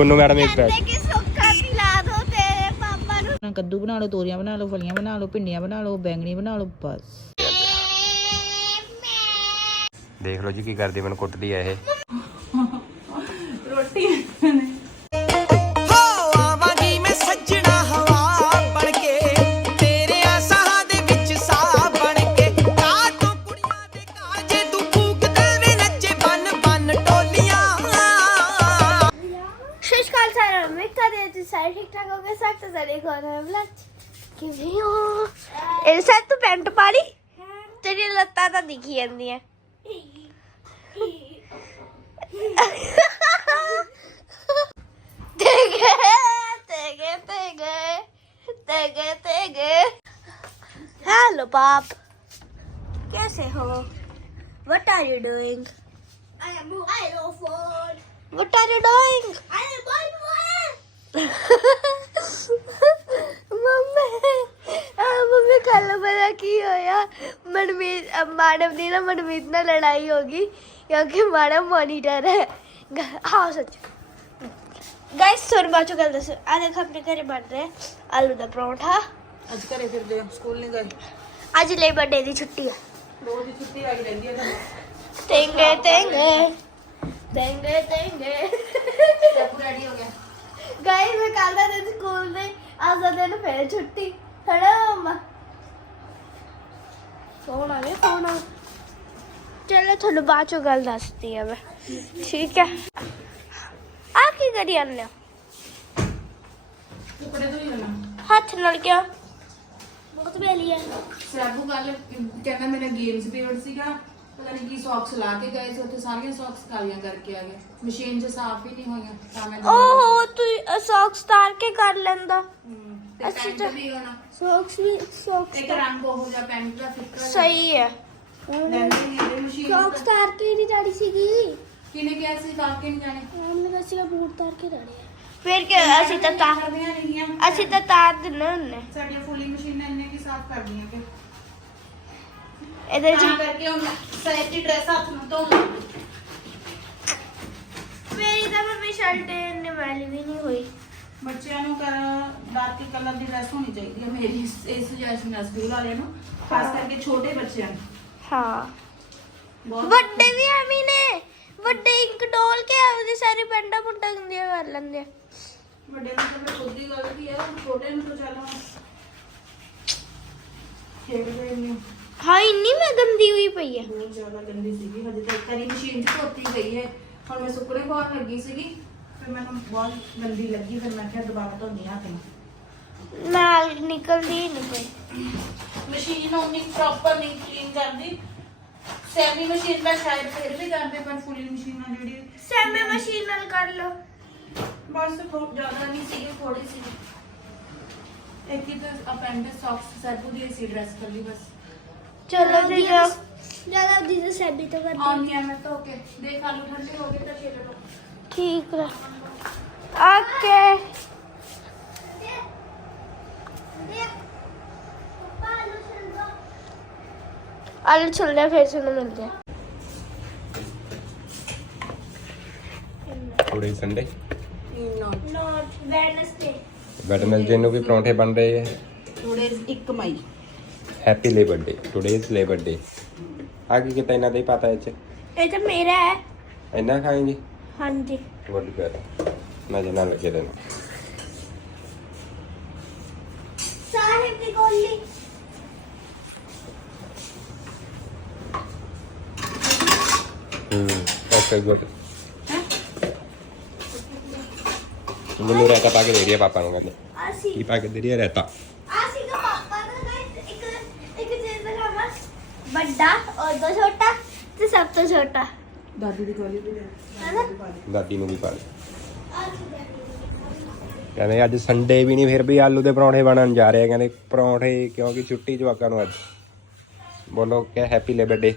ਤੁਹਾਨੂੰ ਮੈਡਮ ਇੱਕ ਬੈਗ ਕਿ ਸੁੱਕਾ ਪਿਲਾ ਦੋ ਤੇਰੇ ਪਾਪਾ ਨੂੰ। ਨਾ ਕੱਦੂ ਬਣਾ ਲਓ ਤੋਰੀਆਂ ਬਣਾ ਲਓ ਫਲੀਆਂ ਬਣਾ ਲਓ ਭਿੰਡੀਆਂ ਬਣਾ ਲਓ ਬੈਂਗਣੀ ਬਣਾ ਲਓ ਬਸ। ਦੇਖ ਲਓ ਜੀ ਕੀ ਕਰਦੀ ਮੈਨੂੰ ਕੁੱਟਦੀ ਆ ਇਹ। हेलो पाप कैसे हो? What are you doing I am phone what are you doing I am की होया मनमीत मैडम ने ना मनमीत ना लड़ाई होगी क्योंकि मैडम मॉनिटर है। हाँ सच। ਗਾਇਸ ਤੁਹਾਨੂੰ ਬਾਅਦ ਚੋਂ ਗੱਲ ਦੱਸੋ। ਆ ਦੇਖ ਆਪਣੇ ਘਰੇ ਬਣ ਰਿਹਾ ਆਲੂ ਦਾ ਪਰੌਂਠਾ। ਅੱਜ ਘਰੇ ਫਿਰਦੇ ਆ ਸਕੂਲ ਨਹੀਂ ਗਏ? ਅੱਜ ਲੇਬਰ ਡੇ ਦੀ ਛੁੱਟੀ ਹੈ ਰੋਜ਼ ਦੀ ਛੁੱਟੀ ਆ ਗਈ ਰਹਿੰਦੀ ਆ ਤੁਹਾਨੂੰ ਤੇਂਗੇ ਤੇਂਗੇ। ਤੇਂਗੇ ਤੇਂਗੇ। ਸਭ ਰੈਡੀ ਹੋ ਗਿਆ। ਗਾਇਸ ਮੈਂ ਕੱਲ ਦਾ ਦਿਨ ਸਕੂਲ ਦੇ ਅੱਜ ਦਾ ਦਿਨ ਫੇਰ ਛੁੱਟੀ। ਹਣਾ ਮਮਾ ਫੋਨ ਆ ਗਿਆ ਫੋਨ ਆ। ਚਲੋ ਤੁਹਾਨੂੰ ਬਾਅਦ ਚੋਂ ਗੱਲ ਦੱਸਦੀ ਆ ਮੈਂ। ਠੀਕ ਹੈ। ਆ ਕੀ ਕਰੀ ਜਾਂਦੇ ਹੋ? ਕੱਪੜੇ ਤੋਂ ਹੀ ਲੈਣਾ। ਹੱਥ ਨਾਲ ਕਿਉਂ ਬਹੁਤ ਬੇਲੀ ਹੈ ਸਰਾਬੂ ਗੱਲ ਕਹਿੰਦਾ ਮੇਰਾ ਗੇਮਸ ਪੀਰੀਅਡ ਸੀਗਾ। ਪਤਾ ਨਹੀਂ ਕੀ ਸੌਕਸ ਲਾ ਕੇ ਗਏ ਸੀ ਉੱਥੇ ਸਾਰੀਆਂ ਸੌਕਸ ਕਾਲੀਆਂ ਕਰਕੇ ਆ ਗਏ। ਮਸ਼ੀਨ 'ਚ ਸਾਫ਼ ਹੀ ਨਹੀਂ ਹੋਈਆਂ ਤਾਂ ਮੈਂ ਓਹੋ ਤੂੰ ਸੌਕਸ ਤਾਰ ਕੇ ਕਰ ਲੈਂਦਾ। ਹਮ, ਤੇ ਅੱਛਾ, ਪੈਂਟ ਅੱਛਾ। ਵੀ ਹੋਣਾ। ਸੌਕਸ ਵੀ ਸੌਕਸ ਇੱਕ ਰੰਗ ਉਹ ਜਿਹਾ ਪੈਂਟ ਦਾ ਫਿੱਕਾ। ਸਹੀ ਹੈ। ਲੈਂਦੇ ਨਹੀਂ ਇਹਦੇ ਮਸ਼ੀਨ ਸੌਕਸ ਤਾਰ ਕੇ ਨਹੀਂ ਜਾਣੀ ਸੀਗੀ। ਕਿਨੇ ਕਿਹਾ ਸੀ ਲਾ ਕੇ ਨਹੀਂ ਜਾਣੇ? ਮੈਨੂੰ ਦੱਸਿਆ ਬੂਟ ਤਾਰ ਕੇ ਜਾਣੀ ਫਿਰ ਕਿ ਅਸੀਂ ਤਾਂ ਤਾਰ ਕਰਦੀਆਂ ਨਹੀਂਆਂ ਅਸੀਂ ਤਾਂ ਤਾਰ ਦਿੰਦੇ ਹੁੰਦੇ। ਸਾਡੀਆਂ ਫੁੱਲੀ ਮਸ਼ੀਨਾਂ ਇੰਨੇ ਕੀ ਸਾਫ਼ ਕਰਦੀਆਂ ਕਿ। ਇਹਦੇ ਤਾਂ ਚ ਕਰਕੇ ਹੁਣ ਸੈਟੀ ਡਰੈਸ ਹੱਥ ਨੂੰ ਧੋਣ ਲੱਗ ਪਈ। ਮੇਰੀ ਤਾਂ ਮੰਮੀ ਸ਼ਰਟ ਇੰਨੇ ਮੈਲੀ ਵੀ ਨਹੀਂ ਹੋਈ। ਬੱਚਿਆਂ ਨੂੰ ਕਰ ਡਾਰਕ ਕਲਰ ਦੀ ਡਰੈਸ ਹੋਣੀ ਚਾਹੀਦੀ ਹੈ ਮੇਰੀ ਇਸ- ਇਹ ਸੁਜੈਸ਼ਨ ਹੈ ਸਕੂਲ ਵਾਲਿਆਂ ਨੂੰ। ਖਾਸ ਕਰਕੇ ਛੋਟੇ ਬੱਚਿਆਂ ਨੂੰ। ਹਾਂ। ਬਹੁਤ ਵੱਡੇ ਵੀ ਐਵੇਂ ਨੇ। ਵੱਡੇ ਇੰਕ ਡੋਲ ਕੇ ਆਪਦੀ ਸਾਰੀ ਪੈਂਟਾਂ ਪੁੰਟਾਂ ਗੰਦੀਆਂ ਕਰ ਲੈਂਦੇ ਆ। ਵੱਡੇ ਨੂੰ ਤਾਂ ਫਿਰ ਖੁਦ ਦੀ ਗਲਤੀ ਹੈ ਛੋਟੇ ਨੂੰ ਤਾਂ ਚੱਲ ਹੁਣ। ਖੇਡਦੇ ਨਹੀਂ ਹਾਂ ਇੰਨੀ ਮੈਂ ਗੰਦੀ ਹੋਈ ਪਈ ਹੈ ਬਹੁਤ ਜ਼ਿਆਦਾ ਗੰਦੀ ਸੀਗੀ ਹਜੇ ਤੱਕ ਕਰੀ ਮਸ਼ੀਨ 'ਚ ਧੋਤੀ ਗਈ ਹੈ। ਹੁਣ ਮੈਂ ਸੁੱਕਣੇ ਪਾਉਣ ਲੱਗੀ ਸੀਗੀ ਫਿਰ ਮੈਨੂੰ ਬਹੁਤ ਗੰਦੀ ਲੱਗੀ ਫਿਰ ਮੈਂ ਕਿਹਾ ਦੁਬਾਰਾ ਧੋਣੀ ਹੱਥ ਨਾਲ। ਨਾਲ ਨਿਕਲਦੀ ਨਹੀਂ ਪਈ ਮਸ਼ੀਨ ਉਹਨੀ ਪ੍ਰੋਪਰ ਨਹੀਂ ਕਲੀਨ ਕਰਦੀ। ਸੈਮੀ ਮਸ਼ੀਨ ਦਾ ਸ਼ਾਇਦ ਫਿਰ ਵੀ ਕਰਦੇ ਪਰ ਫੁੱਲੀ ਮਸ਼ੀਨ ਆ ਜਿਹੜੀ ਸੈਮੇ ਮਸ਼ੀਨ ਨਾਲ ਕਰ ਲਓ। ਬਸ ਬਹੁਤ ਜ਼ਿਆਦਾ ਨਹੀਂ ਸੀਗੀ ਥੋੜੀ ਸੀ ਇੱਕ ਹੀ ਤਾਂ ਅਪੈਂਡਿਕਸ ਸੌਕਸ ਸਰਬੂ ਦੀ ਸੀ ਡਰੈਸ ਕਰ ਲਈ ਬਸ। ਚਲੋ ਜੀ ਜ਼ਿਆਦਾ ਦੀ ਤਾਂ ਸੈਬੀ ਤੋਂ ਕਰ ਆਉਣੀ ਆ ਮੈਂ ਧੋ ਕੇ ਦੇਖ ਆਲੂ ਠੰਡੇ ਹੋ ਗਏ ਤਾਂ ਛੇਲ ਲਓ। ਠੀਕ ਹੈ ਓਕੇ ਆਲੂ ਛੁੱਲਦੇ ਫਿਰ ਸਾਨੂੰ ਮਿਲਦੇ ਆ। ਥੋੜੇ ਸੰਡੇ ਨੋਟ ਵੈਨਸਡੇ ਵੈਡਨਸਡੇ ਨੂੰ ਵੀ ਪਰੌਂਠੇ ਬਣ ਰਹੇ ਹੈ today 1 may. Happy labour day today is labour day ਆ ਕੀ ਕੀਤਾ ਇਹਨਾਂ ਦਾ ਹੀ ਪਤਾ ਇਹ ਚ? ਇਹ ਤਾਂ ਮੇਰਾ ਹੈ। ਇੰਨਾ ਖਾਏਂਗੇ? ਹਾਂਜੀ। ਗੁੱਡ ਕਰ ਨਜ਼ਰ ਨਾ ਲੱਗੇ ਤੈਨੂੰ ਸਾਹਿਬ ਦੀ ਗੋਲੀ ਹੂੰ ਗੁੱਡ ਮੈਨੂੰ ਰਹਿਤਾ ਪਾ ਕੇ ਦੇ ਰਹੀ ਹੈ ਪਾਪਾ ਨੂੰ ਕਹਿੰਦੇ ਅਸੀਂ ਕੀ ਪਾ ਕੇ ਦੇ ਰਹੀ ਹੈ ਰਹਿਤਾ ਅਸੀਂ ਦਾ ਪਾਪਾ ਦਾ guys ਇੱਕ ਇੱਕ ਚੀਜ਼ ਦਿਖਾਵਾਂ ਵੱਡਾ ਔਰ ਦੋ ਛੋਟਾ ਤੇ ਸਭ ਤੋਂ ਛੋਟਾ ਦਾਦੀ ਦੀ ਗੋਲੀ ਵੀ ਹੈਨਾ ਦਾਦੀ ਨੂੰ ਵੀ ਪਾ ਦੇ ਕਹਿੰਦੇ ਅੱਜ ਸੰਡੇ ਵੀ ਨਹੀਂ ਫਿਰ ਵੀ ਆਲੂ ਦੇ ਪਰੌਂਠੇ ਬਣਨ ਜਾ ਰਹੇ ਆ। ਕਹਿੰਦੇ ਪਰੌਂਠੇ ਕਿਉਂਕਿ ਛੁੱਟੀ ਜਵਾਕਾਂ ਨੂੰ ਅੱਜ। ਬੋਲੋ ਕਿ happy labour day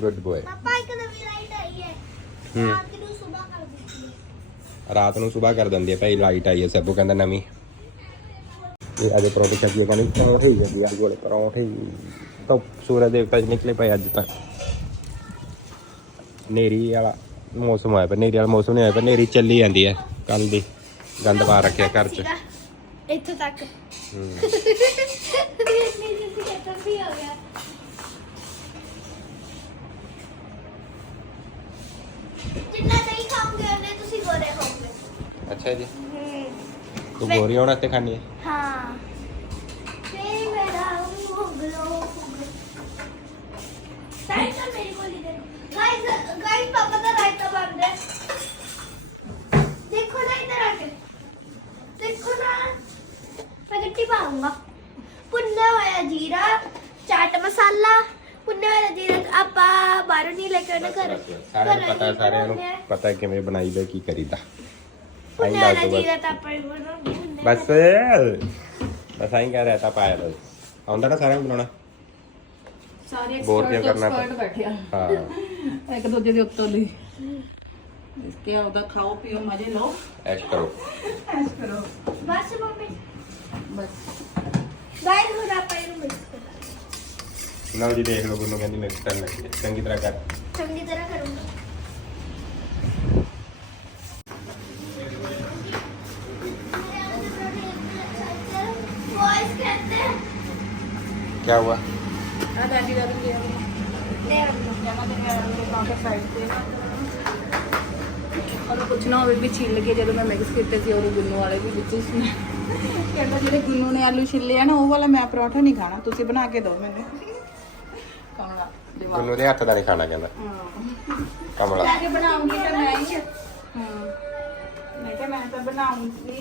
good boy ਪਾਪਾ ਇੱਕ ਨਵੀਂ ਲਾਈਟ ਆਈ ਹੈ। ਹੂੰ। ਰਾਤ ਨੂੰ ਸਵੇਰ ਕਰ ਦਿੱਤੀ ਹੈ। ਰਾਤ ਨੂੰ ਸਵੇਰ ਕਰ ਦਿੰਦੀ ਹੈ ਭਾਈ ਲਾਈਟ ਆਈ ਹੈ ਸਭੂ ਕਹਿੰਦਾ ਨਵੀਂ। ਇਹ ਅੱਜ ਪਰੌਂਠੇ ਚੱਕੀ ਕਹਿੰਦੀ ਪਰੌਂਠੇ ਹੀ ਜਾਂਦੀ ਅੱਜ ਕੋਲੇ ਪਰੌਂਠੇ ਹੀ। ਤਾਂ ਸੂਰਜ ਦੇਵਤਾ ਜੀ ਨਿਕਲੇ ਪਏ ਅੱਜ ਤੱਕ ਨੇਰੀ ਵਾਲਾ ਮੌਸਮ ਹੋਇਆ ਪਰ ਨੇਰੀ ਵਾਲਾ ਮੌਸਮ ਨਹੀਂ ਹੋਇਆ ਪਰ ਨੇਰੀ ਚੱਲੀ ਜਾਂਦੀ ਹੈ ਕੱਲ ਦੀ ਗੰਦ ਪਾ ਰੱਖਿਆ ਘਰ 'ਚ। ਸੀਗਾ, ਇੱਥੋਂ ਤੱਕ। ਹੂੰ। ਇੰਨੀ ਜਲਦੀ ਖਤਮ ਵੀ ਹੋ ਗਿਆ। ਜਿੰਨਾ ਨਹੀਂ ਖਾਓਗੇ ਉਹਨੇ ਤੁਸੀਂ ਗੋਰੇ ਹੋਗੇ ਅੱਛਾ ਜੀ। ਤੂੰ ਗੋਰੀ ਹੋਣਾ ਤੇ ਖਾਣੀ ਹੈ ਹਾਂ। ਤੇ ਮੇਰਾ ਉਹ ਗਲੋ ਸਾਈਡ ਤੋਂ ਮੇਰੀ ਕੋਲੀ ਦੇ। ਗਾਇਸ ਗਾਇਸ ਪਾਪਾ ਦਾ ਰਾਇਤਾ ਬਣ ਰਿਹਾ ਦੇਖੋ ਨਾ ਇਧਰ ਆ ਕੇ। ਦੇਖੋ ਨਾ। ਮੈਂ ਗੱਟੀ ਪਾਉਂਗਾ। ਪੁੰਨਾ ਹੋਇਆ ਜੀਰਾ ਚਾਟ ਮਸਾਲਾ ਪੁੰਨਾ ਹੋਇਆ ਜੀਰਾ ਆਪਾਂ ਬਾਹਰੋਂ ਨਹੀਂ ਲੈ ਕੇ ਆਉਣਾ ਘਰ। ਸਾਰਿਆਂ ਨੂੰ ਪਤਾ ਹੈ ਹੀ ਸਾਰਿਆਂ ਨੂੰ। ਪਤਾ ਹੈ ਕਿਵੇਂ ਬਣਾਈਦਾ ਕੀ ਕਰੀਦਾ। ਆਈ ਵਾਲਾ ਦੱਸ ਦੋ ਜੀਰਾ ਤਾਂ ਆਪਾਂ ਹੀ ਬਣਾਉਂਦੇ ਹੁੰਦੇ ਆ। ਬਸ। ਬਸ ਆਈ ਕਹਿ ਰਿਹਾ ਤਾਂ ਪਾਇਆ ਬਸ ਆਉਂਦਾ ਨਾ ਸਾਰਿਆਂ ਨੂੰ ਬਣਾਉਣਾ। ਸਾਰੇ ਬੋਰ ਕਿਉਂ ਐਕਸਪਰਟ ਕਰਨਾ ਐਕਸਪਰਟ ਬੈਠੇ ਆ। ਹਾਂ। ਇੱਕ ਦੂਜੇ ਦੇ ਉੱਤੋਂ ਦੀ। ਇਸ ਕੇ ਉਹਦਾ ਖਾਓ ਪੀਓ ਮਜ਼ੇ ਲਓ। ਐਸ਼ ਕਰੋ। ਐਸ ਕਰੋ। ਬਸ ਮੰਮੀ। ਬਸ। ਗਾਇਸ ਹੁਣ ਆਪਾਂ ਇਹਨੂੰ ਮਿਕਸ ਲਓ ਜੀ ਦੇਖ ਲਓ ਗੁੰਨੂ ਕਹਿੰਦੀ ਮਿਕਸ ਕਰਨ ਲੱਗੀ ਹੈ। ਚੰਗੀ ਤਰ੍ਹਾਂ ਕਰ ਚੰਗੀ ਤਰ੍ਹਾਂ ਕਰੂੰਗਾ वॉइस कहते हैं ਕੀ ਹੁਆ ਆ ਦਾਦੀ ਦਾ ਵੀ ले रखो ਜਾਨਾ ਤੇ ਮੈਂ ਕਾਂਟਰ ਸਾਈਡ ਤੇ ਉਹਨੂੰ ਪੁੱਛਣਾ ਹੋਵੇ ਵੀ ਛਿੱਲ ਕੇ ਜਦੋਂ ਮੈਂ ਮਿਕਸ ਕੀਤੇ ਸੀ ਉਹਦੇ ਗੁੰਨੂ ਵਾਲੇ ਵੀ ਵਿੱਚ ਹੀ ਕਹਿੰਦਾ ਜਿਹੜੇ ਗੁੰਨੂ ਨੇ ਆਲੂ ਛਿੱਲੇ ਆ ਨਾ ਉਹ ਵਾਲਾ ਮੈਂ ਪਰੌਂਠਾ ਨਹੀਂ ਖਾਣਾ ਤੁਸੀਂ ਬਣਾ ਕੇ ਦਿਓ ਮੈਨੂੰ ਗੁੰਨੂ ਦੇ ਹੱਥ ਦਾ ਨਹੀਂ ਖਾਣਾ ਕਹਿੰਦਾ। ਹਾਂ। ਕਮਲਾ। ਲੈ ਕੇ ਬਣਾਉਂਗੀ ਤਾਂ ਮੈਂ ਹੀ ਹਾਂ। ਮੈਂ ਕਿਹਾ ਮੈਂ ਤਾਂ ਬਣਾਉਂਗੀ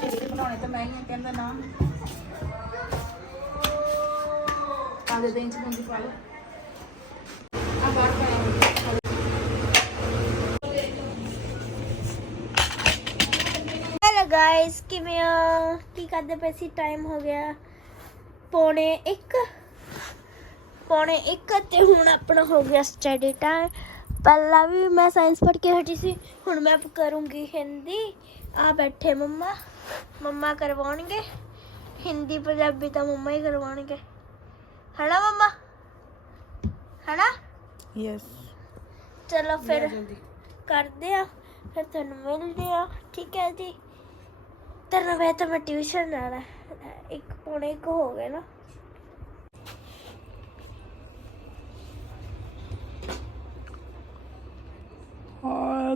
ਛਿੱਲ ਕੇ ਬਣਾਉਣੇ ਤਾਂ ਮੈਂ ਹੀ ਹਾਂ ਕਹਿੰਦਾ ਨਾ। ਆਦੇ ਦਿਨ ਚ ਬੁੰਦੀ ਪਾ ਲਓ। ਆ ਬਾਹਰ ਪਾਇਆ ਹੈਲੋ ਗਾਇਸ ਕਿਵੇਂ ਹੋ? ਕੀ ਕਰਦੇ ਪਏ ਸੀ? ਟਾਈਮ ਹੋ ਗਿਆ। ਪੌਣੇ 1 ਪੌਣੇ 1 ਤੇ ਹੁਣ ਆਪਣਾ ਹੋ ਗਿਆ ਸਟੱਡੀ ਟਾਈਮ ਪਹਿਲਾਂ ਵੀ ਮੈਂ ਸਾਇੰਸ ਪੜ੍ਹ ਕੇ ਹਟੀ ਸੀ ਹੁਣ ਮੈਂ ਕਰੂੰਗੀ ਹਿੰਦੀ। ਆ ਬੈਠੇ ਮੰਮਾ ਮੰਮਾ ਕਰਵਾਉਣਗੇ। ਹਿੰਦੀ ਪੰਜਾਬੀ ਤਾਂ ਮੰਮਾ ਹੀ ਕਰਵਾਉਣਗੇ। ਹੈਨਾ ਮੰਮਾ? ਹੈਨਾ? ਯੈਸ ਚਲੋ ਫਿਰ ਕਰਦੇ ਆ ਫਿਰ ਤੁਹਾਨੂੰ ਮਿਲਦੇ ਆ ਠੀਕ ਹੈ ਜੀ? ਤਰਨ ਵੇ ਤਾਂ ਮੈਂ ਟਿਊਸ਼ਨ ਜਾਣਾ। ਇੱਕ ਪੌਣੇ ਇੱਕ ਹੋ ਗਏ ਨਾ।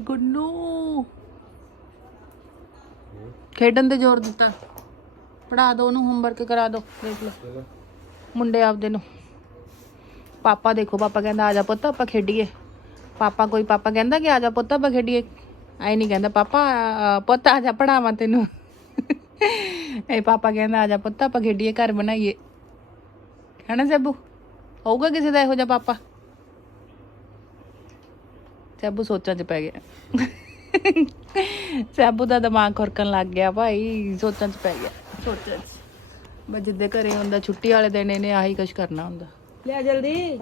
ਆ ਗੁੰਨੂ ਖੇਡਣ ਤੇ ਜ਼ੋਰ ਦਿੱਤਾ। ਪੜਾ ਦੋ ਉਹਨੂੰ ਹੋਮਵਰਕ ਕਰਾ ਦੋ। ਦੇਖ ਲਓ। ਮੁੰਡੇ ਆਪਦੇ ਨੂੰ। ਪਾਪਾ ਦੇਖੋ ਪਾਪਾ ਕਹਿੰਦਾ ਆ ਜਾ ਪੁੱਤ ਆਪਾਂ ਖੇਡੀਏ। ਪਾਪਾ ਕੋਈ ਪਾਪਾ ਕਹਿੰਦਾ ਕਿ ਆ ਜਾ ਪੁੱਤ ਆਪਾਂ ਖੇਡੀਏ। ਆਈ ਨਹੀਂ ਕਹਿੰਦਾ ਪਾਪਾ ਪੁੱਤ ਆ ਜਾ ਪੜਾਵਾਂ ਤੈਨੂੰ। ਇਹ ਪਾਪਾ ਕਹਿੰਦਾ ਆ ਜਾ ਪੁੱਤ ਆਪਾਂ ਖੇਡੀਏ ਘਰ ਬਣਾਈਏ। ਹੈਨਾ ਸੇਬੂ? ਹੋਊਗਾ ਕਿਸੇ ਦਾ ਇਹੋ ਜਿਹਾ ਪਾਪਾ? ਸੈਬੂ ਸੋਚਾਂ 'ਚ ਪੈ ਗਿਆ। ਸੈਬੂ ਦਾ ਦਿਮਾਗ ਖੁਰਕਣ ਲੱਗ ਗਿਆ ਭਾਈ ਸੋਚਾਂ 'ਚ ਪੈ ਗਿਆ। ਸੋਚਾਂ 'ਚ। ਬਸ ਜਿੱਦੇ ਘਰੇ ਹੁੰਦਾ ਛੁੱਟੀ ਵਾਲੇ ਦਿਨ ਇਹਨੇ ਆਹੀ ਕੁਝ ਕਰਨਾ ਹੁੰਦਾ। ਲੈ ਜਲਦੀ।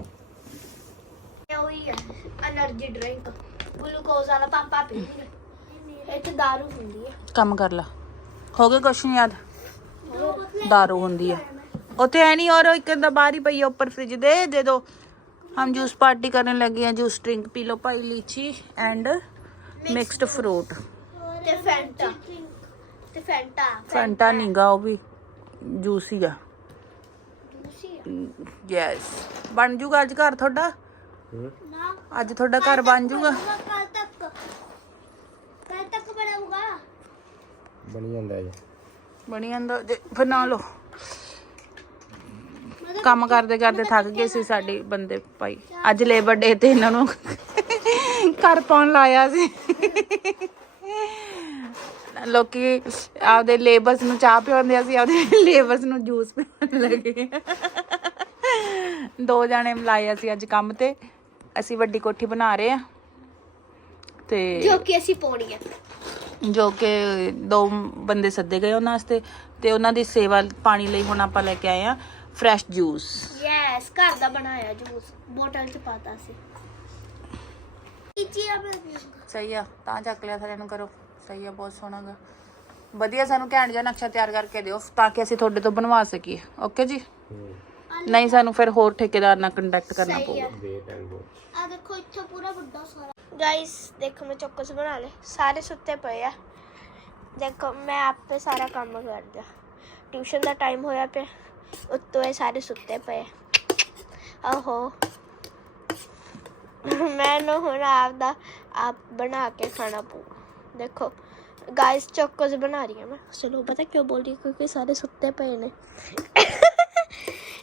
ਉਹੀ ਐਨਰਜੀ ਡਰਿੰਕ ਗਲੂਕੋਜ਼ ਵਾਲਾ ਪਾਪਾ ਪੀਂਦੇ ਇੱਥੇ दारू ਹੁੰਦੀ ਹੈ ਕੰਮ ਕਰ ਲਾ। ਹੋ ਗਏ ਕੁਛ ਨਹੀਂ ਯਾਦ? दारू ਹੁੰਦੀ ਹੈ ਉੱਥੇ ਐ ਨਹੀਂ ਔਰ ਇੱਕ ਦਬਾਰੀ ਪਈ ਉੱਪਰ ਫ੍ਰਿਜ ਦੇ ਦੇ ਦੋ हम जूस पार्टी करने लगे हैं जूस ड्रिंक पी लो भाई लीची एंड ਮਿਕਸਡ ਫਰੂਟ ਤੇ ਫੈਂਟਾ ਤੇ ਫੈਂਟਾ ਫੈਂਟਾ ਨੀਗਾ ਉਹ ਵੀ ਜੂਸੀ ਆ ਯੈਸ ਬਣ ਜੂਗਾ ਅੱਜ ਘਰ ਤੁਹਾਡਾ ਨਾ ਅੱਜ ਤੁਹਾਡਾ ਘਰ ਬਣ ਜੂਗਾ ਕੱਲ ਤੱਕ ਕੱਲ ਜਾਂਦਾ ਫਿਰ ਨਾ ਲੋ ਕੰਮ ਕਰਦੇ ਕਰਦੇ ਥੱਕ ਗਏ ਸੀ ਸਾਡੇ ਬੰਦੇ ਭਾਈ। ਅੱਜ ਲੇਬਰ ਡੇ ਤੇ ਇਹਨਾਂ ਨੂੰ ਘਰ ਪਾਉਣ ਲਾਇਆ ਸੀ। ਲੋਕੀ ਆਪਦੇ ਲੇਬਰਸ ਨੂੰ ਚਾਹ ਪਿਆਉਂਦੇ ਸੀ ਆਪਦੇ ਲੇਬਰਸ ਨੂੰ ਜੂਸ ਪਿਆਉਣ ਲੱਗੇ ਦੋ ਜਾਣੇ ਮਿਲਾਏ ਅਸੀਂ ਅੱਜ ਕੰਮ ਤੇ। ਅਸੀਂ ਵੱਡੀ ਕੋਠੀ ਬਣਾ ਰਹੇ ਆ। ਤੇ ਜੋ ਕਿ ਅਸੀਂ ਪਾਉਣੀ ਹੈ ਜੋ ਕਿ ਦੋ ਬੰਦੇ ਸੱਦੇ ਗਏ ਉਹਨਾਂ ਵਾਸਤੇ। ਤੇ ਉਹਨਾਂ ਦੀ ਸੇਵਾ ਪਾਣੀ ਲਈ ਹੁਣ ਆਪਾਂ ਲੈ ਕੇ ਆਏ ਆ। Fresh juice. ਯੈਸ ਘਰ ਦਾ ਬਣਾਇਆ ਜੂਸ। ਬੋਟਲ ਚ ਪਾਤਾ ਸੀ। ਇੱਚੀ ਆ ਸਹੀ ਆ ਤਾਂ ਚੱਕ ਲਿਆ ਸਾਰਿਆਂ ਨੂੰ ਕਰੋ। ਸਹੀ ਆ ਬਹੁਤ ਸੋਹਣਾ ਗਾ। ਵਧੀਆ ਸਾਨੂੰ ਘੈਂਟ ਜਿਹਾ ਨਕਸ਼ਾ ਤਿਆਰ ਕਰਕੇ ਦਿਓ ਤਾਂ ਕਿ ਅਸੀਂ ਤੁਹਾਡੇ ਤੋਂ ਬਣਵਾ ਸਕੀਏ। ਓਕੇ ਜੀ? ਨਹੀਂ ਸਾਨੂੰ ਫਿਰ ਹੋਰ ਠੇਕੇਦਾਰ ਨਾਲ ਕੰਟੈਕਟ ਕਰਨਾ ਸਹੀ ਆ। ਪਊਗਾ। ਵੇਟ ਐਂਡ ਵੋ ਆ ਦੇਖੋ ਇੱਥੇ ਪੂਰਾ ਵੱਡਾ ਸਾਰਾ। ਗਾਇਸ ਦੇਖੋ ਮੈਂ ਚੌਕਸ ਬਣਾ ਲਏ। ਸਾਰੇ ਸੁੱਤੇ ਪਏ ਆ। ਦੇਖੋ ਮੈਂ ਆਪੇ ਸਾਰਾ ਕੰਮ ਕਰਦਾ ਟਿਊਸ਼ਨ ਦਾ ਟਾਈਮ ਹੋਇਆ ਪਿਆ। ਉੱਤੋਂ ਇਹ ਸਾਰੇ ਸੁੱਤੇ ਪਏ ਆਹੋ। ਮੈਨੂੰ ਹੁਣ ਆਪਦਾ ਆਪ ਬਣਾ ਕੇ ਖਾਣਾ ਪਊ। ਦੇਖੋ ਗਾਇਸ ਚੌਕਸ ਬਣਾ ਰਹੀ ਹਾਂ ਮੈਂ। ਚਲੋ, ਪਤਾ ਕਿਉਂ ਬੋਲ ਰਹੀ ਕਿਉਂਕਿ ਸਾਰੇ ਸੁੱਤੇ ਪਏ ਨੇ।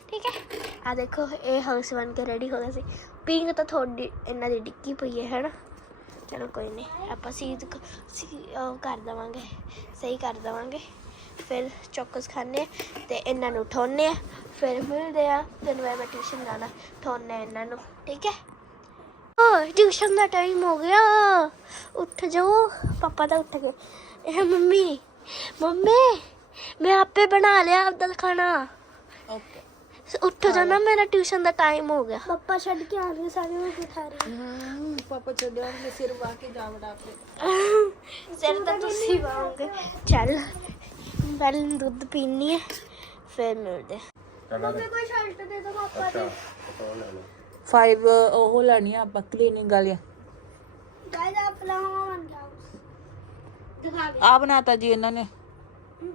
ਠੀਕ ਹੈ? ਆ ਦੇਖੋ, ਇਹ ਹਾਊਸ ਬਣ ਕੇ ਰੈਡੀ ਹੋ ਗਿਆ ਸੀ। ਪਿੰਕ ਤਾਂ ਥੋੜੀ ਇਹਨਾਂ ਦੀ ਡਿੱਕੀ ਪਈ ਹੈ, ਹੈਨਾ? ਚਲੋ ਕੋਈ ਨਹੀਂ, ਆਪਾਂ ਸੀਧ ਸੀ ਉਹ ਕਰ ਦਵਾਂਗੇ। ਸਹੀ ਕਰ ਦਵਾਂਗੇ। ਫਿਰ ਚੌਕਸ ਖਾਣੇ ਆ ਤੇ ਇਹਨਾਂ ਨੂੰ ਠੋਨੇ ਆ। ਫਿਰ ਮਿਲਦੇ ਆ ਤੈਨੂੰ ਮੈਂ ਟਿਊਸ਼ਨ ਜਾਣਾ ਠੋਨੇ ਇਹਨਾਂ ਨੂੰ ਠੀਕ ਹੈ? ਓ ਟਿਊਸ਼ਨ ਦਾ ਟਾਈਮ ਹੋ ਗਿਆ। ਉੱਠ ਜਾਓ ਪਾਪਾ ਤਾਂ ਉੱਠ ਗਏ। ਇਹ ਮੰਮੀ ਮੰਮੀ ਮੈਂ ਆਪੇ ਬਣਾ ਲਿਆ ਆਪਦਾ ਖਾਣਾ। ਓਕੇ ਉੱਠ ਜਾਣਾ ਮੇਰਾ ਟਿਊਸ਼ਨ ਦਾ ਟਾਈਮ ਹੋ ਗਿਆ। ਪਾਪਾ ਛੱਡ ਕੇ ਆ ਗਏ ਸਾਰੇ ਉਹ ਬਿਠਾ ਰਹੇ ਪਾਪਾ ਛੱਡਿਆ ਉਹਨੇ ਸਿਰ ਵਾ ਕੇ ਜਾ ਵੜਾ ਕੇ ਸਿਰ ਤਾਂ ਤੁਸੀਂ ਵਾਉਂਗੇ ਚੱਲ ਪਹਿਲਾਂ ਦੁੱਧ ਪੀਣੀ ਹੈ ਫਿਰ ਮਿਲਦੇ ਕੋਈ ਸ਼ਰਟ ਦੇ ਦੋ ਪਾਪਾ ਅੱਛਾ ਕੌਣ ਲੈਣਾ 5 ਉਹ ਲੈਣੀਆਂ ਆਪਾਂ ਕਲੀਨਿੰਗ ਵਾਲੀਆਂ। ਗਾਇਸ ਆਪ ਲਾਵਾ ਵਨ ਦਿਖਾ ਦੇ। ਆ ਬਣਾਤਾ ਜੀ ਇਹਨਾਂ ਨੇ।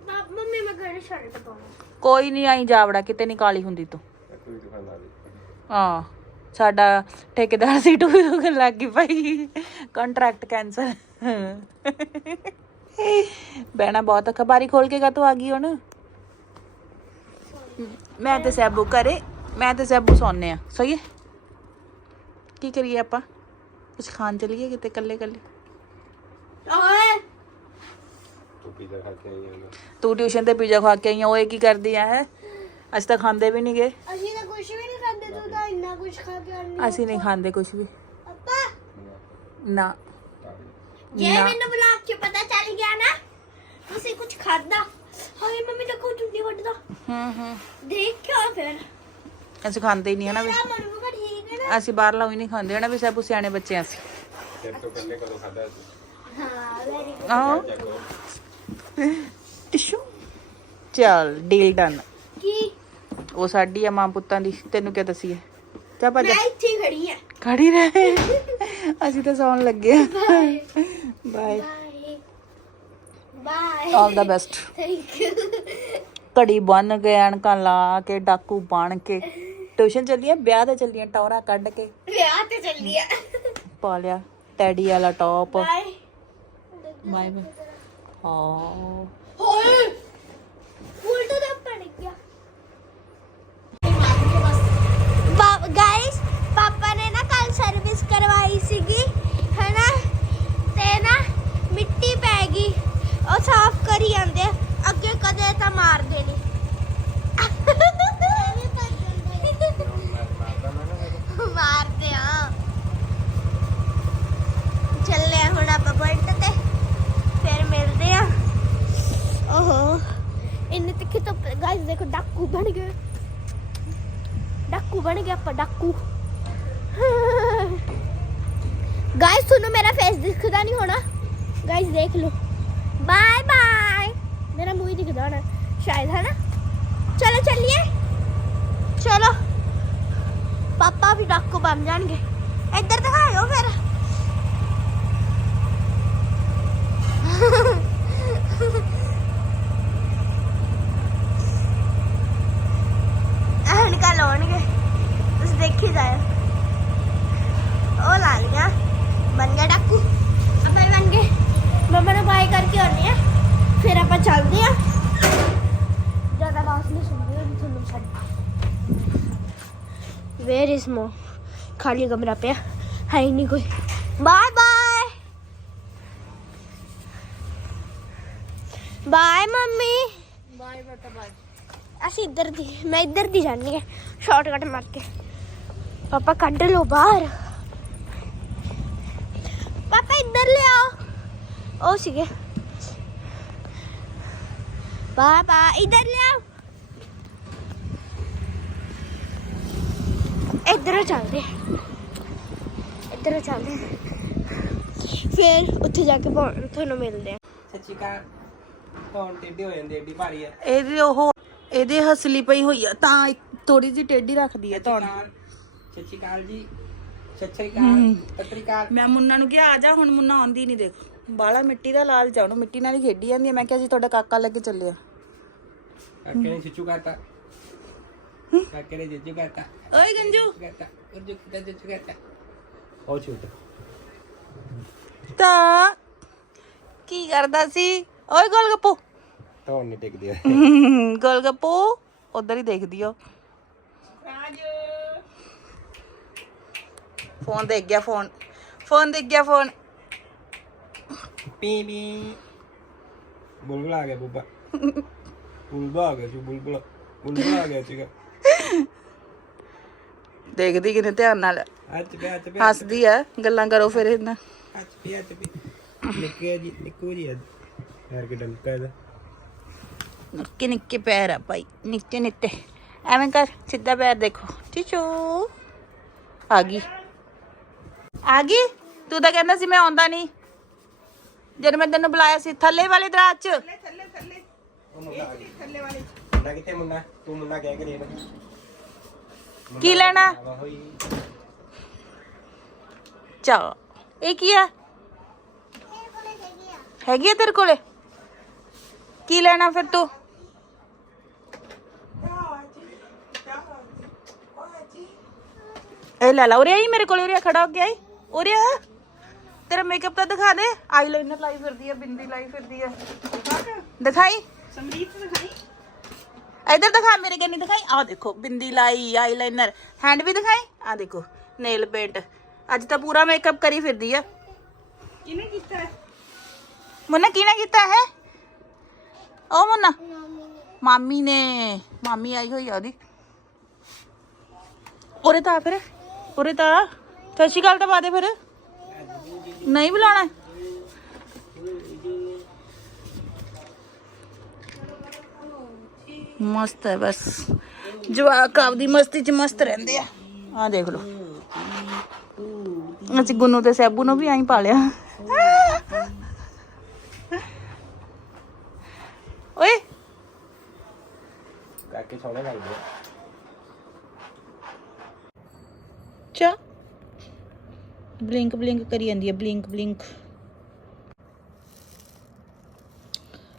ਪਾਪ ਮੰਮੀ ਮੈਂ ਕਿਹੜੀ ਸ਼ਰਟ ਪਾਉਣਾ ਕੋਈ ਨਹੀਂ ਆਈ ਜਾਵੜਾ ਕਿਤੇ ਨਹੀਂ ਕਾਲੀ ਹੁੰਦੀ ਤੂੰ। ਹਾਂ। ਸਾਡਾ ਠੇਕੇਦਾਰ ਸੀ ਟੂ ਦੁਗਣ ਲੱਗ ਗਈ ਭਾਈ। ਕੰਟਰੈਕਟ ਕੈਂਸਲ ਬਹਿਣਾ ਬਹੁਤ ਬਾਰੀ ਖੋਲ ਕੇ ਕਾ ਤੂੰ ਆ ਗਈ ਹੁਣ? ਮੈਂ ਤੇ ਸੈਬੂ ਕਰੇ ਮੈਂ ਤੇ ਸੈਬੂ ਸੌਂਨੇ ਆ ਸਹੀ ਹੈ ਕੀ ਕਰੀਏ ਆਪਾਂ? ਕੁਝ ਖਾਣ ਚਲੀਏ ਕਿਤੇ ਕੱਲੇ ਕੱਲੇ ਓਏ! ਤੂੰ ਪੀਜ਼ਾ ਖਾ ਕੇ ਆਈ ਹੈ ਤੂੰ ਟਿਊਸ਼ਨ ਤੇ ਪੀਜ਼ਾ ਖਾ ਕੇ ਆਈ ਆ ਓਏ ਕੀ ਕਰਦੀ ਆ ਹੈ? ਅਸੀਂ ਤਾਂ ਖਾਂਦੇ ਵੀ ਨਹੀਂ ਗਏ ਅਸੀਂ ਤਾਂ ਕੁਝ ਵੀ ਨਹੀਂ ਖਾਂਦੇ ਤੂੰ ਤਾਂ ਇੰਨਾ ਕੁਝ ਖਾ ਕੇ ਆਨੀ ਅਸੀਂ ਨਹੀਂ ਖਾਂਦੇ ਕੁਝ ਵੀ। ਪਾਪਾ! ਨਾ। ਜੇ ਨਾ। ਮੈਨੂੰ ਬੁਲਾਕ ਕੇ ਪਤਾ ਚੱਲ ਗਿਆ ਨਾ ਤੁਸੀਂ ਕੁਝ ਖਾਦਾ ਹਾਏ ਮੰਮੀ ਦੇਖੋ ਚੁੰਡੀ ਵੱਢਦਾ। ਹੂੰ ਹੂੰ। ਦੇਖਿਓ ਫਿਰ। ਅਸੀਂ ਖਾਂਦੇ ਹੀ ਨਹੀਂ ਹਨਾ ਵੀ। ਠੀਕ ਹੈ ਨਾ। ਅਸੀਂ ਬਾਹਰਲਾ ਵੀ ਨਹੀਂ ਖਾਂਦੇ ਹਨਾ ਵੀ ਸਭ ਸਿਆਣੇ ਬੱਚੇ ਆ ਅਸੀਂ। ਹਾਂ ਵੈਰੀ ਆਹ। ਟਿਸ਼ੂ? ਚੱਲ ਡੀਲ ਡਨ ਕੀ? ਉਹ ਸਾਡੀ ਆ ਮਾਂ ਪੁੱਤਾਂ ਦੀ ਤੈਨੂੰ ਕੀ ਦਸੀਏ? ਭੱਜ ਮੈਂ ਇੱਥੇ ਖੜੀ ਆ। ਖੜੀ ਰਹੇ। ਅਸੀਂ ਤਾਂ ਸੌਣ ਲੱਗੇ ਆ। Bye bye all the best thank you ਘੜੀ ਬੰਨ ਕੇ ਅਣਕਾਂ ਲਾ ਕੇ ਡਾਕੂ ਬਣ ਕੇ। ਟਿਊਸ਼ਨ ਚੱਲੀਏ ਵਿਆਹ ਤੇ ਚੱਲੀਆਂ ਟੌਰਾ ਕੱਢ ਕੇ। ਵਿਆਹ ਤੇ ਚੱਲੀ ਆ। ਪਾ ਲਿਆ ਟੈਡੀ ਵਾਲਾ ਟੌਪ ਬਾਏ ਬਾਏ ਬਾਏ ਹਾਂ ਹੋਏ ਉਲਟਾ ਦਾ ਪੜ ਗਿਆ ਗਾਇਸ ਪਾਪਾ ਨੇ ਨਾ ਕੱਲ ਸਰਵਿਸ ਕਰਵਾਈ ਸੀਗੀ, ਹੈਨਾ? ਤੇ ਨਾ ਮਿੱਟੀ ਪੈ ਗਈ। ਉਹ ਸਾਫ਼ ਕਰੀ ਜਾਂਦੇ ਅੱਗੇ ਕਦੇ ਤਾਂ ਮਾਰਦੇ ਨਹੀਂ ਮਾਰਦੇ ਆ। ਚੱਲੇ ਆ ਹੁਣ ਆਪਾਂ ਪੁਆਇੰਟ ਤੇ। ਫਿਰ ਮਿਲਦੇ ਆ। ਓਹੋ। ਇੰਨੇ ਤਿੱਖੀ ਤੋਂ ਗਾਇਸ ਦੇਖੋ, ਡਾਕੂ ਬਣ ਗਏ। ਡਾਕੂ ਬਣ ਗਿਆ ਆਪਾਂ, ਡਾਕੂ ਗਾਇਸ ਤੁਹਾਨੂੰ ਮੇਰਾ ਫੇਸ ਦਿਖਦਾ ਨਹੀਂ ਹੋਣਾ ਗਾਇਸ ਦੇਖ ਲਓ ਬਾਏ ਬਾਏ ਮੇਰਾ ਮੂੰਹ ਹੀ ਦਿਖਦਾ ਹੋਣਾ ਸ਼ਾਇਦ ਹੈ ਨਾ ਚਲੋ ਚੱਲੀਏ ਚਲੋ ਪਾਪਾ ਵੀ ਡਾਕੂ ਬਣ ਜਾਣਗੇ ਇੱਧਰ ਦਿਖਾਇਓ ਫਿਰ ਐਨਕਾਂ ਲਾਉਣਗੇ ਤੁਸੀਂ ਦੇਖੀ ਜਾਇਓ ਉਹ ਲਾ ਲਿਆ ਬਣ ਗਿਆ ਡਾਕੂ ਆਪਾਂ ਵੀ ਬਣ ਗਏ ਮੰਮਾ ਨੂੰ ਬਾਏ ਕਰਕੇ ਆਉਣੇ ਆ ਫਿਰ ਆਪਾਂ ਚੱਲਦੇ ਆ ਜ਼ਿਆਦਾ ਬਾਤ ਨਹੀਂ ਸੁਣਦੀ ਹੋਣੀ ਤੁਹਾਨੂੰ ਛੱਡ ਵੇਰ ਇਜ਼ ਮੋ ਖਾਲੀ ਕਮਰਾ ਪਿਆ ਹੈ ਹੀ ਨਹੀਂ ਕੋਈ bye bye bye mummy bye ਬੇਟਾ ਬਾਏ ਅਸੀਂ ਇੱਧਰ ਦੀ ਮੈਂ ਇੱਧਰ ਦੀ ਜਾਣੀ ਹੈ ਸ਼ਾਰਟਕਟ ਮਾਰ ਕੇ ਪਾਪਾ ਕੱਢ ਲਓ ਬਾਹਰ ਪਾਪਾ ਇੱਧਰ ਲੈ ਆਓ ਉਹ ਸੀਗੇ ਪਾਪਾ ਇੱਧਰ ਲੈ ਇੱਧਰ ਚੱਲਦੇ। ਇੱਧਰ ਚੱਲਦੇ। ਫਿਰ ਉੱਥੇ ਜਾ ਕੇ ਪਹੁੰ- ਤੁਹਾਨੂੰ ਮਿਲਦੇ ਆ। ਸੱਚੀ ਕਾ ਕੌਣ ਟੇਢੀ ਹੋ ਜਾਂਦੀ ਏਡੀ ਭਾਰੀ ਹੈ ਇਹਦੇ ਉਹ ਇਹਦੇ ਹਸਲੀ ਪਈ ਹੋਈ ਆ ਤਾਂ ਥੋੜੀ ਜਿਹੀ ਟੇਢੀ ਰੱਖਦੀ ਆ ਧੌਣ। ਸੱਚੀ ਕਾਲ ਜੀ। ਪੱਤਰੀਕਾਰ ਮੈਂ ਮੁੰਨਾ ਨੂੰ ਕਿਹਾ ਆ ਜਾ ਹੁਣ ਮੁੰਨਾ ਆਉਂਦੀ ਨਹੀਂ ਦੇਖ। ਬਾਲਾ ਮਿੱਟੀ ਦਾ ਲਾਲ ਚਾਉਣ ਮਿੱਟੀ ਨਾਲ ਹੀ ਖੇਡੀ ਜਾਂਦੀ ਹੈ ਮੈਂ ਕਿਹਾ ਜੀ ਤੁਹਾਡਾ ਕਾਕਾ ਲੈ ਕੇ ਚੱਲਿਆ ਕਾਕੇ ਨੇ ਚੁੱਚੂ ਕਰਤਾ। ਛੂਟ। ਤਾਂ ਕੀ ਕਰਦਾ ਸੀ? ਓਏ ਗੋਲਗੱਪੂ। ਤੋਂ ਨਹੀਂ ਟਿਕਦੀ ਆ। ਗੋਲਗੱਪੂ ਉਧਰ ਹੀ ਦੇਖਦੀ ਓ ਫੋਨ ਦੇਖ ਗਿਆ ਫੋਨ। ਫੋਨ ਦੇਖ ਗਿਆ ਫੋਨ। ਪੀ ਪੀ। ਬੁਲਬੁਲ ਆ ਗਿਆ ਬੁੱਬਾ। ਬੁਲਬੁਲ ਆ ਗਿਆ ਜੀ ਬੁਲਬੁਲ। ਬੁਲਬੁਲ ਆ ਗਿਆ ਸੀਗਾ। ਦੇਖਦੀ ਕਿਨੇ ਧਿਆਨ ਨਾਲ। ਅੱਜ ਪਿਆ ਅੱਜ ਪਿਆ। ਹੱਸਦੀ ਆ ਗੱਲਾਂ ਕਰੋ ਫਿਰ ਇਹਨਾਂ। ਅੱਜ ਪਿਆ ਅੱਜ ਪਿਆ। ਨਿੱਕੇ ਜੀ ਨਿੱਕੂ ਜੀ ਅੱਜ ਯਾਰ ਕਿ ਡੰਕਾ ਇਹਦਾ। ਨਿੱਕੇ ਨਿੱਕੇ ਪੈਰ ਆ ਭਾਈ ਨਿੱਕੇ ਨਿੱਕੇ। ਐਵੇਂ ਕਰ ਸਿੱਧਾ ਪੈਰ ਦੇਖੋ। ਚੀਚੂ ਆ ਗਈ। ਆ ਗਈ? ਤੂੰ ਤਾਂ ਕਹਿੰਦਾ ਸੀ ਮੈਂ ਆਉਂਦਾ ਨਹੀਂ। ਜਦ ਮੈਂ ਤੈਨੂੰ ਬੁਲਾਇਆ ਸੀ ਥੱਲੇ ਵਾਲੇ ਦਰਾਜ ਚ। ਆ ਗਿਆ ਥੱਲੇ। ਵਾਲੇ ਮੁੰਡਾ ਕਿੱਥੇ ਮੁੰਡਾ? ਤੂੰ ਮੁੰਡਾ ਕਹਿ ਕੇ ਦੇਖ। ਕੀ ਲੈਣਾ? ਚਾ ਇਹ ਕੀ ਆ ਹੈਗੀ ਆ ਤੇਰੇ ਕੋਲੇ? ਕੀ ਲੈਣਾ ਫਿਰ ਤੂੰ? ਇਹ ਲੈ ਲਾ, ਉਰੇ ਆਈ, ਮੇਰੇ ਕੋਲ ਉਰੇ ਖੜਾ ਹੋ ਗਿਆ ਆਈ। ਉਰੇ ਆ। ਤੇਰਾ ਮੇਕਅਪ ਤਾਂ ਦਿਖਾ ਦੇ। ਆਈਲਾਈਨਰ ਲਾਈ ਫਿਰਦੀ ਆ, ਬਿੰਦੀ ਲਾਈ ਫਿਰਦੀ ਆ। ਦਿਖਾਈ? ਸਮਰੀਤ ਦਿਖਾਈ? ਇਧਰ ਦਿਖਾ ਮੇਰੇ ਕੰਨੀ ਦਿਖਾਈ ਆ ਦੇਖੋ ਬਿੰਦੀ ਲਾਈ ਆਈਲਾਈਨਰ ਹੈਂਡ ਵੀ ਦਿਖਾਈ ਆ ਦੇਖੋ ਨੇਲ ਪੇਂਟ ਅੱਜ ਤਾਂ ਪੂਰਾ ਮੇਕਅਪ ਕਰੀ ਫਿਰਦੀ ਆ ਕਿਹਨੇ ਕੀਤਾ ਹੈ? ਮੁੰਨਾ ਕਿਹਨੇ ਕੀਤਾ ਹੈ ਉਹ ਮੁੰਨਾ ਮਾਮੀ ਨੇ ਮਾਮੀ ਆਈ ਹੋਈ ਆ ਉਹਦੀ ਉਰੇ ਤਾਂ ਆ ਫਿਰ ਉਰੇ ਤਾਂ ਆ। ਸਤਿ ਸ਼੍ਰੀ ਅਕਾਲ ਤਾਂ ਪਾ ਦੇ ਫਿਰ ਨਹੀਂ ਬੁਲਾਣਾ ਮਸਤ ਹੈ ਬਸ। ਜਵਾਕ ਆਪਦੀ ਮਸਤੀ ਚ ਮਸਤ ਰਹਿੰਦੇ ਆ। ਆ ਦੇਖ ਲਓ। ਅਸੀਂ ਗੁੰਨੂ ਤੇ ਸੈਬੂ ਨੂੰ ਵੀ ਐਂ ਪਾਲਿਆ ਓਏ। ਕਾਕੇ ਸੋਹਣੇ ਲੱਗਦੇ ਆ। ਚਾ। ਬਲਿੰਕ ਬਲਿੰਕ ਕਰੀ ਜਾਂਦੀ ਹੈ ਬਲਿੰਕ ਬਲਿੰਕ।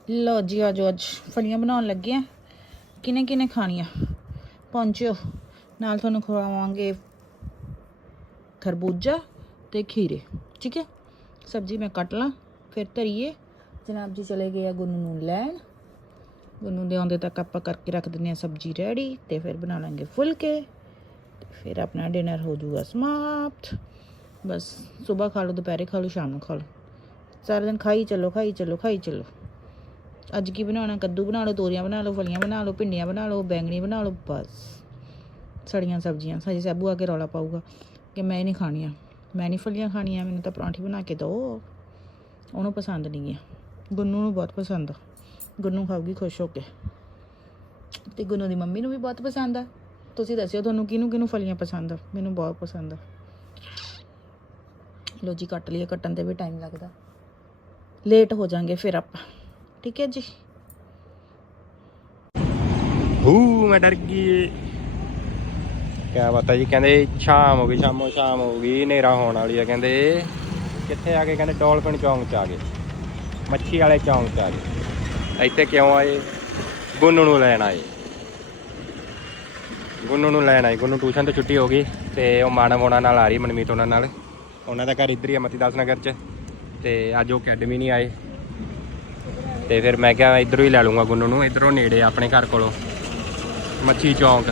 ਲੋ ਜੀ ਆਜੋ ਅੱਜ। ਫਲੀਆਂ ਬਣਾਉਣ ਲੱਗੇ ਆ। ਕਿਨੇ ਕਿਨੇ ਖਾਣੀਆਂ? ਪਹੁੰਚਿਓ। ਨਾਲ ਤੁਹਾਨੂੰ ਖਵਾਵਾਂਗੇ ਖਰਬੂਜਾ ਤੇ ਖੀਰੇ। ਠੀਕ ਹੈ? ਸਬਜ਼ੀ ਮੈਂ ਕੱਟ ਲਾਂ, ਫਿਰ ਧਰੀਏ। ਜਨਾਬ ਜੀ ਚਲੇ ਗਏ ਆ ਗੁੰਨੂ ਨੂੰ ਲੈਣ। ਗੁੰਨੂ ਦੇ ਆਉਂਦੇ ਤੱਕ ਆਪਾਂ ਕਰਕੇ ਰੱਖ ਦਿੰਦੇ ਆ ਸਬਜ਼ੀ ਰੈਡੀ ਤੇ ਫਿਰ ਬਣਾ ਲਾਂਗੇ ਫੁਲਕੇ। ਤੇ ਫਿਰ ਆਪਣਾ ਡਿਨਰ ਹੋ ਜਾਊਗਾ ਸਮਾਪਤ। ਬਸ, ਸਵੇਰ ਖਾ ਲਓ, ਦੁਪਹਿਰੇ ਖਾ ਲਓ, ਸ਼ਾਮ ਨੂੰ ਖਾ ਲਓ। ਸਾਰਾ ਦਿਨ ਖਾਈ ਚੱਲੋ ਖਾਈ ਚੱਲੋ ਖਾਈ ਚੱਲੋ। ਅੱਜ ਕੀ ਬਣਾਉਣਾ? ਕੱਦੂ ਬਣਾ ਲਓ, ਤੋਰੀਆਂ ਬਣਾ ਲਓ, ਫਲੀਆਂ ਬਣਾ ਲਓ, ਭਿੰਡੀਆਂ ਬਣਾ ਲਓ, ਬੈਂਗਣੀ ਬਣਾ ਲਓ, ਬਸ। ਸੜੀਆਂ ਸਬਜ਼ੀਆਂ ਸਾਜੀ ਸਾਬੂ ਆ ਕੇ ਰੌਲਾ ਪਾਊਗਾ ਕਿ ਮੈਂ ਇਹ ਨਹੀਂ ਖਾਣੀਆਂ। ਮੈਂ ਨਹੀਂ ਫਲੀਆਂ ਖਾਣੀਆਂ, ਮੈਨੂੰ ਤਾਂ ਪਰੌਂਠੀ ਬਣਾ ਕੇ ਦਿਓ। ਉਹਨੂੰ ਪਸੰਦ ਨਹੀਂ ਹੈ ਗੁੰਨੂ ਨੂੰ ਬਹੁਤ ਪਸੰਦ ਆ। ਗੁੰਨੂ ਖਾਊਗੀ ਖੁਸ਼ ਹੋ ਕੇ। ਤੇ ਗੁੰਨੂ ਦੀ ਮੰਮੀ ਨੂੰ ਵੀ ਬਹੁਤ ਪਸੰਦ ਆ। ਤੁਸੀਂ ਦੱਸਿਓ ਤੁਹਾਨੂੰ ਕਿਹਨੂੰ ਕਿਹਨੂੰ ਫਲੀਆਂ ਪਸੰਦ ਆ? ਮੈਨੂੰ ਬਹੁਤ ਪਸੰਦ ਆ। ਲੋ ਜੀ, ਕੱਟ ਲਈਏ, ਕੱਟਣ ਤੇ ਵੀ ਟਾਈਮ ਲੱਗਦਾ। ਲੇਟ ਹੋ ਜਾਾਂਗੇ ਫਿਰ ਆਪਾਂ। ਠੀਕ ਹੈ ਜੀ। ਹੂ, ਮੈਂ ਡਰ ਗਈ। ਕਿਆ ਬਾਤ ਜੀ, ਕਹਿੰਦੇ ਸ਼ਾਮ ਹੋ ਗਈ, ਸ਼ਾਮੋ ਸ਼ਾਮ ਹੋ ਗਈ, ਹਨੇਰਾ ਹੋਣ ਵਾਲੀ ਆ, ਕਹਿੰਦੇ। ਕਿੱਥੇ ਆ ਗਏ? ਕਹਿੰਦੇ ਡੋਲਫਿਨ ਚੌਂਕ ਚ ਆ ਗਏ। ਮੱਛੀ ਵਾਲੇ ਚੌਂਕ ਚ ਆ ਗਏ। ਇੱਥੇ ਕਿਉਂ ਆਏ? ਗੁੰਨੂ ਨੂੰ ਲੈਣ ਆਏ। ਗੁੰਨੂ ਨੂੰ ਲੈਣ ਆਏ। ਗੁੰਨੂ ਟਿਊਸ਼ਨ ਤੋਂ ਛੁੱਟੀ ਹੋ ਗਈ ਤੇ ਉਹ ਮਾਨਵ ਉਹਨਾਂ ਨਾਲ ਆ ਰਹੀ ਮਨਮੀਤ ਉਹਨਾਂ ਨਾਲ। ਉਹਨਾਂ ਦਾ ਘਰ ਇੱਧਰ ਹੀ ਆ ਮਤੀ ਦਾਸ ਨਗਰ ਚ। ਤੇ ਅੱਜ ਉਹ ਅਕੈਡਮੀ ਨਹੀਂ ਆਏ। ਤੇ ਫਿਰ ਮੈਂ ਕਿਹਾ ਇੱਧਰੋਂ ਹੀ ਲੈ ਲੂੰਗਾ ਗੁੰਨੂ ਨੂੰ, ਇੱਧਰੋਂ ਨੇੜੇ ਆਪਣੇ ਘਰ ਕੋਲੋਂ। ਮੱਛੀ ਚੌਂਕ,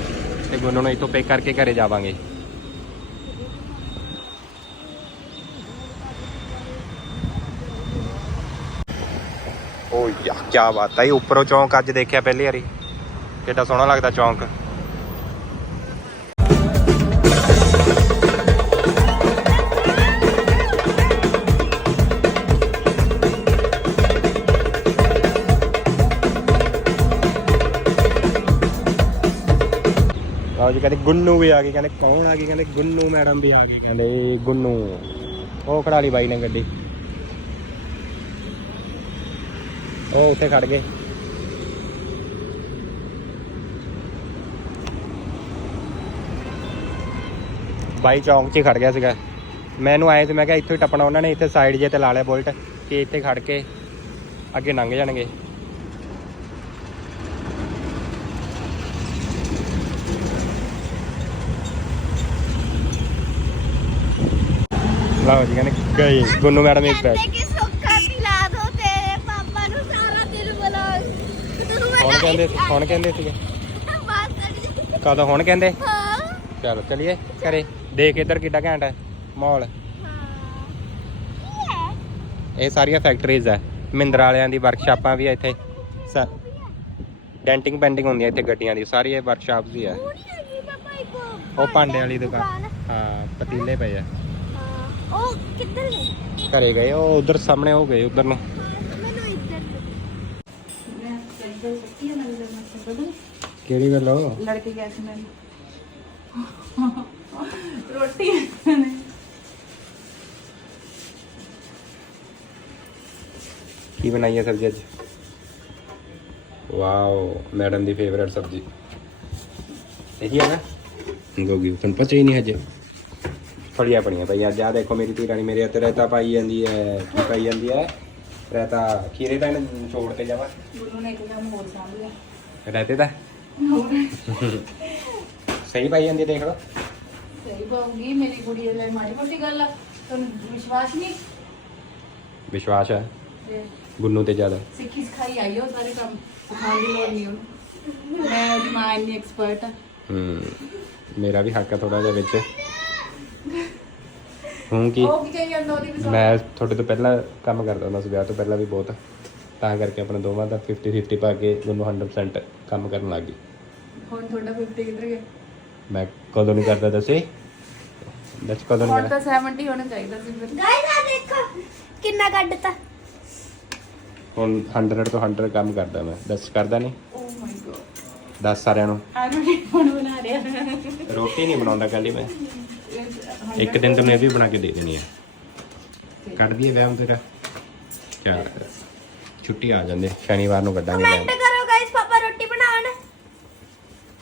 ਤੇ ਗੁੰਨੂ ਨੂੰ ਇੱਥੋਂ ਪਿਕ ਕਰਕੇ ਘਰੇ ਜਾਵਾਂਗੇ। ਓ ਯਾ ਕੀ ਬਾਤ ਹੈ ਇਹ ਉੱਪਰੋਂ ਚੌਂਕ ਅੱਜ ਦੇਖਿਆ ਪਹਿਲੀ ਵਾਰੀ। ਕਿੱਡਾ ਸੋਹਣਾ ਲੱਗਦਾ ਚੌਂਕ। ਆਓ ਕਹਿੰਦੇ ਗੁੰਨੂ ਵੀ ਆ ਗਈ ਕਹਿੰਦੇ ਕੌਣ ਆ ਗਈ ਕਹਿੰਦੇ ਗੁੰਨੂ ਮੈਡਮ ਵੀ ਆ ਗਏ, ਕਹਿੰਦੇ ਗੁੰਨੂ। ਉਹ ਖੜਾ ਲਈ ਬਾਈ ਨੇ ਗੱਡੀ। ਉਹ ਉੱਥੇ ਖੜ ਗਏ। ਬਾਈ ਚੌਂਕ 'ਚ ਹੀ ਖੜ ਗਿਆ ਸੀਗਾ। ਮੈਨੂੰ ਆਏ ਤੇ ਮੈਂ ਕਿਹਾ ਇੱਥੋਂ ਹੀ ਟੱਪਣਾ, ਉਹਨਾਂ ਨੇ ਇੱਥੇ ਸਾਈਡ ਜੇ ਤੇ ਲਾ ਲਿਆ ਬੁਲਟ, ਕਿ ਇੱਥੇ ਖੜ ਕੇ ਅੱਗੇ ਲੰਘ ਜਾਣਗੇ। ਲਓ ਜੀ ਕਹਿੰਦੇ ਗਈ ਗੁੰਨੂ ਮੈਡਮ ਇੱਕ ਬੈਠ। ਕਿ ਸੁੱਕਾ ਪਿਲਾ ਦੋ ਤੇਰੇ ਪਾਪਾ ਨੂੰ ਸਾਰਾ ਦਿਨ ਬੁਲਾ ਤੂੰ ਹੁਣ ਕਹਿੰਦੇ ਕਹਿੰਦੇ ਸੀਗੇ। ਕਦੋਂ ਹੁਣ ਕਹਿੰਦੇ? ਹਾਂ। ਚਲੋ ਚਲਿਏ ਘਰੇ। ਦੇਖ ਇੱਧਰ ਕਿੱਡਾ ਘੈਂਟ ਹੈ। ਮਾਹੌਲ। ਹਾਂ। ਇਹ ਸਾਰੀਆਂ ਫੈਕਟਰੀਜ਼ ਹੈ। ਮਹਿੰਦਰਾ ਵਾਲਿਆਂ ਦੀ ਵਰਕਸ਼ਾਪਾਂ ਵੀ ਹੈ ਇੱਥੇ। ਡੈਂਟਿੰਗ ਪੈਂਟਿੰਗ ਹੁੰਦੀ ਹੈ ਇੱਥੇ ਗੱਡੀਆਂ ਦੀ। ਸਾਰੀ ਇਹ ਵਰਕਸ਼ਾਪਸ ਹੀ ਹੈ। ਉਹ ਭਾਂਡੇ ਵਾਲੀ ਦੁਕਾਨ। ਹਾਂ ਪਤੀਲੇ ਪਏ ਆ। ਉਹ ਕਿੱਧਰ ਗਏ? ਘਰੇ ਗਏ ਉਹ ਉਧਰ ਸਾਹਮਣੇ ਹੋ ਗਏ ਉਧਰ ਨੂੰ। ਮੈਨੂੰ ਇੱਧਰ ਕਿਹੜੀ ਗੱਲ ਹੋ ਲੜਕੇ ਸੀ ਮੈਨੂੰ। ਰੋਟੀ ਕੀ ਬਣਾਈ ਹੈ ਸਬਜ਼ੀ ਅੱਜ? ਵਾਓ ਮੈਡਮ ਦੀ ਫੇਵਰਟ ਸਬਜ਼ੀ। ਇਹੀ ਹੈ ਨਾ? ਗੋਗੀ ਤੁਹਾਨੂੰ ਪਤਾ ਹੀ ਨਹੀਂ ਹਜੇ। ਫੜੀਆਂ ਪੜੀਆਂ ਭਾਈ ਅੱਜ ਆ ਦੇਖੋ ਮੇਰੀ ਧੀ ਰਾਣੀ ਮੇਰੇ ਹੱਥ ਰਹਿਤਾ ਪਾਈ ਜਾਂਦੀ ਹੈ ਕੀ ਪਾਈ ਜਾਂਦੀ ਹੈ? ਰਹਿਤਾ ਖੀਰੇ ਤਾਂ ਇਹਨੇ ਛੋੜ ਤੇ ਜਾਵਾ। ਗੁਰੂ ਨੇ ਇੱਕ ਕੰਮ ਹੋਰ ਸਾਂਭ ਲਿਆ। ਰਹਤੇ ਤਾਂ ਸਹੀ ਪਾਈ ਜਾਂਦੀ ਹੈ, ਦੇਖ ਲਓ। ਸਹੀ ਬਾਉਂਗੀ ਮੇਰੀ ਕੁੜੀ ਦੇ ਲਈ ਮਾੜੀ ਮੋਟੀ ਗੱਲ ਆ। ਤੁਹਾਨੂੰ ਵਿਸ਼ਵਾਸ ਨਹੀਂ? ਵਿਸ਼ਵਾਸ ਹੈ। ਗੁੰਨੂ ਤੇ ਜ਼ਿਆਦਾ। ਸਿੱਖੀ ਸਿਖਾਈ ਆਈ ਉਹ ਸਾਰੇ ਕੰਮ। ਸਿਖਾਉਣ ਦੀ ਲੋੜ ਨਹੀਂ ਉਹਨੂੰ। ਮੈਂ ਉਹਦੀ ਮਾਂ ਇੰਨੀ ਐਕਸਪਰਟ ਆ। ਹੂੰ। ਮੇਰਾ ਵੀ ਹੱਕ ਹੈ ਥੋੜਾ ਜਿਹਾ ਵਿੱਚ। ਹੂੰ ਕੀ ਉਹ ਕੀ ਕਹੀ ਜਾਂਦਾ ਉਹਦੀ ਵੀ ਮੈਂ ਤੁਹਾਡੇ ਤੋਂ ਪਹਿਲਾਂ ਕੰਮ ਕਰਦਾ ਹੁੰਦਾ ਸੀ ਵਿਆਹ ਤੋਂ ਪਹਿਲਾਂ ਵੀ ਬਹੁਤ। ਤਾਂ ਕਰਕੇ ਆਪਣੇ ਦੋਵਾਂ ਦਾ 50 50 ਪਾ ਕੇ ਦੋਨੋਂ 100% ਕੰਮ ਕਰਨ ਲੱਗ ਗਈ। ਹੁਣ ਤੁਹਾਡਾ 50 ਕਿੱਧਰ ਗਿਆ? ਮੈਂ ਕਦੋਂ ਨਹੀਂ ਕਰਦਾ ਦੱਸੇ? ਦੱਸ ਕਦੋਂ ਨਹੀਂ ਹੁਣ ਕਰਦਾ। ਤਾਂ 70 ਹੋਣਾ ਚਾਹੀਦਾ ਸੀ ਫਿਰ। ਗਾਇਸ ਆ ਦੇਖੋ ਕਿੰਨਾ ਕੱਢਤਾ ਹੁਣ 100 ਤੋਂ 100 ਕੰਮ ਕਰਦਾ ਮੈਂ। ਦੱਸ ਕਰਦਾ ਨਹੀਂ? ਓ ਮਾਈ ਗॉड ਦੱਸ ਸਾਰਿਆਂ ਨੂੰ। ਬਣਾ ਰਿਹਾ ਰੋਟੀ ਨਹੀਂ ਬਣਾਉਂਦਾ ਕੱਲੀ ਮੈਂ। ਇੱਕ ਦਿਨ ਤੈਨੂੰ ਇਹ ਵੀ ਬਣਾ ਕੇ ਦੇ ਦੇਣੀ ਹੈ। ਕੱਢ ਦਈਏ ਵਿਆਹ ਤੇਰਾ। ਚਲ ਛੁੱਟੀ ਆ ਜਾਂਦੇ ਸ਼ਨੀਵਾਰ ਨੂੰ ਕੱਢਾਂਗੇ ਕਮੈਂਟ ਕਰੋ ਗਾਇਸ ਪਾਪਾ ਰੋਟੀ ਬਣਾਉਣ।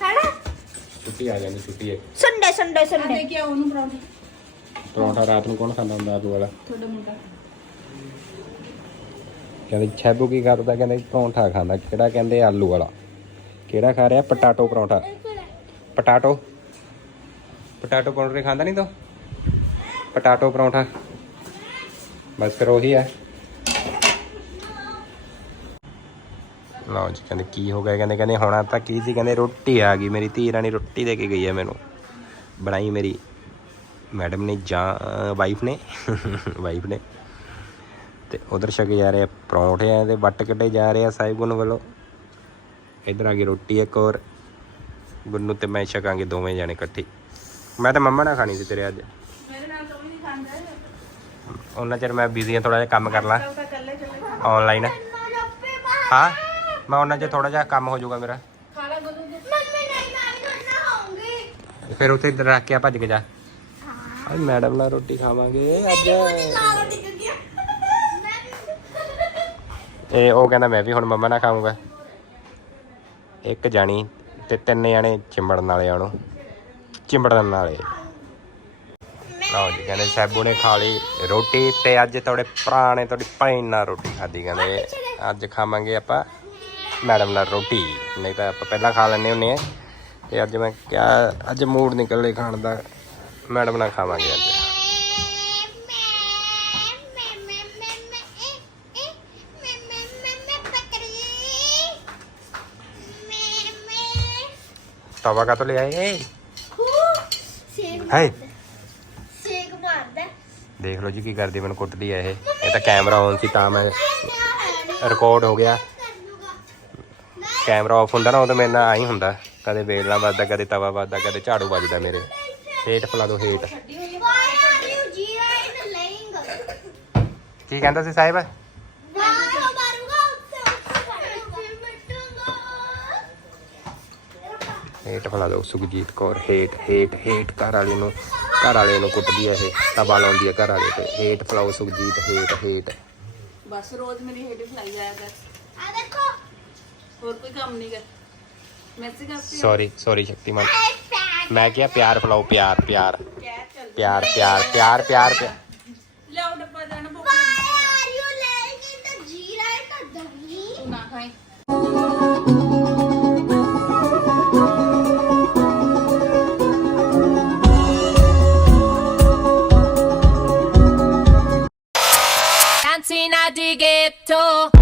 ਹੈਨਾ? ਛੁੱਟੀ ਆ ਜਾਂਦੀ ਛੁੱਟੀ ਹੈ। ਸੰਡੇ ਸੰਡੇ ਆ ਸੰਡੇ ਦੇਖਿਆ ਉਹਨੂੰ ਪਰੌਂਠੇ। ਪਰੌਂਠਾ ਰਾਤ ਨੂੰ ਕੌਣ ਖਾਂਦਾ ਹੁੰਦਾ ਆਲੂ ਵਾਲਾ? ਤੁਹਾਡਾ ਮੁੰਡਾ। ਕਹਿੰਦੇ ਛੈਬੂ ਕੀ ਕਰਦਾ ਕਹਿੰਦੇ ਪਰੌਂਠਾ ਖਾਂਦਾ। ਕਿਹੜਾ ਕਹਿੰਦੇ ਆਲੂ ਵਾਲਾ। ਕਿਹੜਾ ਖਾ ਰਿਹਾ? ਪਟਾਟੋ ਪਰੌਂਠਾ। ਪਟਾਟੋ। ਪਟਾਟੋ ਪਰੌਂਠੇ ਖਾਂਦਾ ਨਹੀਂ ਤੋ? ਪਟਾਟੋ ਪਰੌਂਠਾ। ਬਸ ਫਿਰ ਉਹੀ ਹੈ। ਲਓ ਜੀ, ਕਹਿੰਦੇ ਕੀ ਹੋ ਗਿਆ? ਕਹਿੰਦੇ ਕਹਿੰਦੇ ਹੁਣ ਤਾਂ ਕੀ ਸੀ? ਕਹਿੰਦੇ ਰੋਟੀ ਆ ਗਈ। ਮੇਰੀ ਧੀ ਰਾਣੀ ਰੋਟੀ ਦੇ ਕੇ ਗਈ ਹੈ ਮੈਨੂੰ। ਬਣਾਈ ਮੇਰੀ ਮੈਡਮ ਨੇ ਜਾਂ, ਵਾਈਫ ਨੇ। ਵਾਈਫ ਨੇ। ਤੇ ਉਧਰ ਛਕੇ ਜਾ ਰਹੇ ਆ ਪਰੌਂਠੇ ਆ ਦੇ ਵੱਟ ਕੱਢੇ ਜਾ ਰਹੇ ਆ ਸਾਹਿਬ ਗੁਣ ਵੱਲੋਂ। ਇਧਰ ਆ ਗਈ ਰੋਟੀ ਇੱਕ ਹੋਰ। ਗੁੰਨੂ ਤੇ ਮੈਂ ਛਕਾਂਗੇ ਦੋਵੇਂ ਜਾਣੇ ਇਕੱਠੇ। ਮੈਂ ਤਾਂ ਮੰਮਾ ਨਾਲ ਖਾਣੀ ਸੀ ਤੇਰੇ ਅੱਜ। ਮੇਰੇ ਨਾਲ ਤਾਂ ਵੀ ਨਹੀਂ ਖਾਂਦਾ। ਉਹਨਾਂ ਚਿਰ ਮੈਂ ਬਿਜ਼ੀ ਆ ਥੋੜਾ ਜਿਹਾ ਕੰਮ ਕਰ ਲਾਂ। ਤਾਂ ਕੱਲੇ ਚੱਲੇ ਆਨਲਾਈਨ ਹਾਂ ਮੈਂ ਉਹਨਾਂ ਚ ਥੋੜਾ ਜਿਹਾ ਕੰਮ ਹੋ ਜਾਊਗਾ ਮੇਰਾ। ਖਾ ਲਾ ਦੇ ਫਿਰ ਉੱਥੇ ਇੱਧਰ ਰੱਖ ਕੇ ਆ ਭੱਜ ਕੇ ਜਾ। ਅੱਜ ਮੈਡਮ ਨਾਲ ਰੋਟੀ ਖਾਵਾਂਗੇ ਅੱਜ। ਇਹ ਉਹ ਕਹਿੰਦਾ ਮੈਂ ਵੀ ਹੁਣ ਮੰਮਾ ਨਾਲ ਖਾਊਂਗਾ। ਇੱਕ ਜਾਣੀ ਤੇ ਤਿੰਨ ਜਾਣੇ ਚਿੰਬੜਨ ਵਾਲੇ ਆ ਉਹਨੂੰ। ਚਿੰਬੜਨ ਵਾਲੇ। ਲਓ ਜੀ, ਕਹਿੰਦੇ ਸੈਬੂ ਨੇ ਖਾ ਲਈ ਰੋਟੀ ਤੇ ਅੱਜ ਤੁਹਾਡੇ ਭਰਾ ਨੇ ਤੁਹਾਡੀ ਭੈਣ ਨਾਲ ਰੋਟੀ ਖਾਧੀ, ਕਹਿੰਦੇ ਅੱਜ ਖਾਵਾਂਗੇ ਆਪਾਂ ਮੈਡਮ ਨਾਲ ਰੋਟੀ, ਨਹੀਂ ਤਾਂ ਆਪਾਂ ਪਹਿਲਾਂ ਖਾ ਲੈਂਦੇ ਹੁੰਨੇ ਆ ਤੇ ਅੱਜ ਮੈਂ ਕਿਹਾ, ਅੱਜ ਮੂਡ ਨਿਕਲੇ ਖਾਣ ਦਾ, ਮੈਡਮ ਨਾਲ ਖਾਵਾਂਗੇ ਅੱਜ। ਤਵਾ ਕਾ ਤੋਂ ਲੈ ਆਏ ਹਾਏ ਸੇਕ ਮਾਰਦਾ। ਦੇਖ ਲਓ ਜੀ ਕੀ ਕਰਦੀ ਮੈਨੂੰ ਕੁੱਟਦੀ ਹੈ ਇਹ। ਇਹ ਤਾਂ ਕੈਮਰਾ ਔਨ ਸੀ ਤਾਂ ਮੈਂ ਰਿਕਾਰਡ ਹੋ ਗਿਆ। ਕੈਮਰਾ ਆਫ ਹੁੰਦਾ ਨਾ ਉਹ ਤਾਂ ਮੇਰੇ ਨਾਲ ਆਈ ਹੁੰਦਾ। ਕਦੇ ਵੇਲਣਾ ਵੱਜਦਾ ਕਦੇ ਤਵਾ ਵੱਜਦਾ ਕਦੇ ਝਾੜੂ ਵੱਜਦਾ ਮੇਰੇ। ਹੇਠ ਫਲਾ ਦੋ laying? ਕੀ ਕਹਿੰਦਾ ਸੀ ਸਾਹਿਬ Why ਮਾਰੂਗਾ ਉੱਤੇ ਉੱਤੇ ਮਿਟੂਗਾ ਹੇਠ ਫਲਾ ਦੋ ਸੁਖਜੀਤ ਕੌਰ ਹੇਠ ਹੇਠ ਹੇਠ ਘਰ ਵਾਲੇ ਨੂੰ ਘਰ ਵਾਲੇ ਨੂੰ ਕੁੱਟਦੀ ਹੈ ਇਹ ਤਵਾ ਲਾਉਂਦੀ ਹੈ ਘਰ ਵਾਲੇ ਤੇ। ਹੇਠ ਫਲਾਓ ਸੁਖਜੀਤ ਹੇਠ ਹੇਠ। ਬਸ ਰੋਜ਼ ਮੇਰੀ ਹੇਡ ਫਲਾਈ ਜਾਇਆ ਕਰ। ਆ ਦੇਖੋ। ਹੋਰ ਕੋਈ ਕੰਮ ਨਹੀਂ ਕਰ। ਮੈਸੇਜ ਕਰਤੀ ਸੌਰੀ ਸੌਰੀ ਸ਼ਕਤੀਮਾਨ। ਮੈਂ ਕਿਹਾ ਪਿਆਰ ਫਲਾਓ ਪਿਆਰ ਪਿਆਰ। ਪਿਆਰ ਪਿਆਰ ਪਿਆਰ ਪਿਆਰ ਪਿਆਰ। ਲਿਆਓ ਡੱਬਾ Why are you laying in the jeera in the dahi? ਤੂੰ ਨਾ ਖਾਈ। Cantina di ghetto